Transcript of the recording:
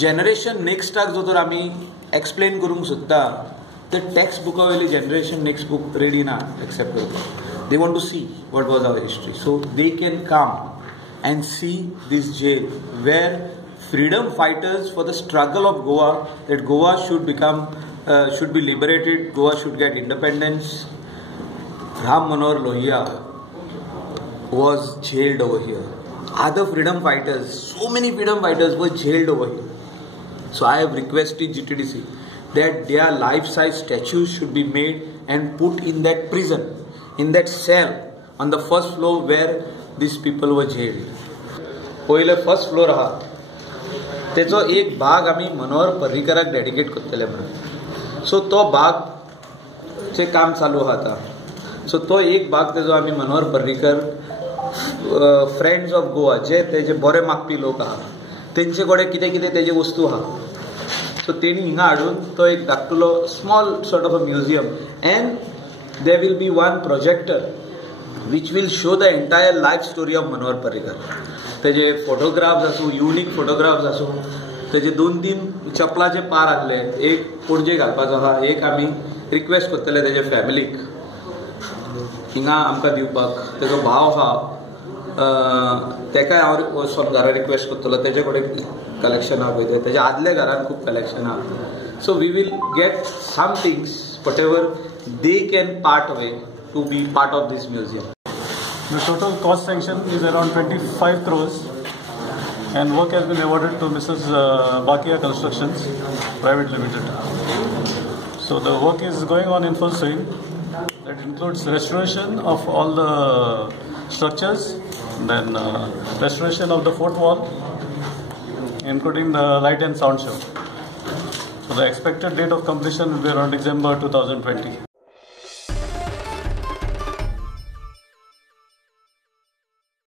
generation next टाक जो तर आमी explain करूंक सोदता the textbook वयली generation next book ready ना accept करपाक. They want to see what was our history, so they can come and see this jail where freedom fighters for the struggle of Goa, that Goa should become should be liberated, Goa should get independence. Ram Manohar Lohia was jailed over here. Other freedom fighters, so many freedom fighters were jailed over here. So I have requested GTDC that their life-size statues should be made and put in that prison, in that cell on the first floor where these people were jailed. पहिले first floor आहा तेचो एक भाग आमी मनोहर पर्रीकराक dedicate करतले म्हणून. सो तो भाग चे काम चालू आहा आता. सो तो एक भाग तेजो आमी मनोहर पर्रीकर फ्रेंड्स ऑफ गोवा जे तेजे बरे मागपी लोक आहा तेंचे कडेन कितें कितें तेजे वस्तू आहा सो तेणी हिंगा हाडून तो एक धाकटुलो small sort of a museum and there will be one projector which will show the entire life story of Manohar Parrikar. तेजे फोटोग्राफ्स आसूं, युनिक फोटोग्राफ्स आसूं, तेजे 2-3 चपलाचे पार आहले, एक पणजे घालपाचो आहा, एक आमी रिक्वेस्ट करतले तेजे फॅमिलीक हिंगा आमकां दिवपाक. तेजो भाव आहा तेकाय हांव वचून घरा रिक्वेस्ट करतलो, तेजे कडेन कलेक्शन आहा पळय तेजे आदल्या घरान खूब कलेक्शन आहा. So we will get some things whatever they can part away to be part of this museum. The total cost sanction is around 25 crores and work has been awarded to Mrs. Bakia Constructions Private Limited. So the work is going on in full swing. That includes restoration of all the structures, then restoration of the fort wall, including the light and sound show. So the expected date of completion will be around December 2020.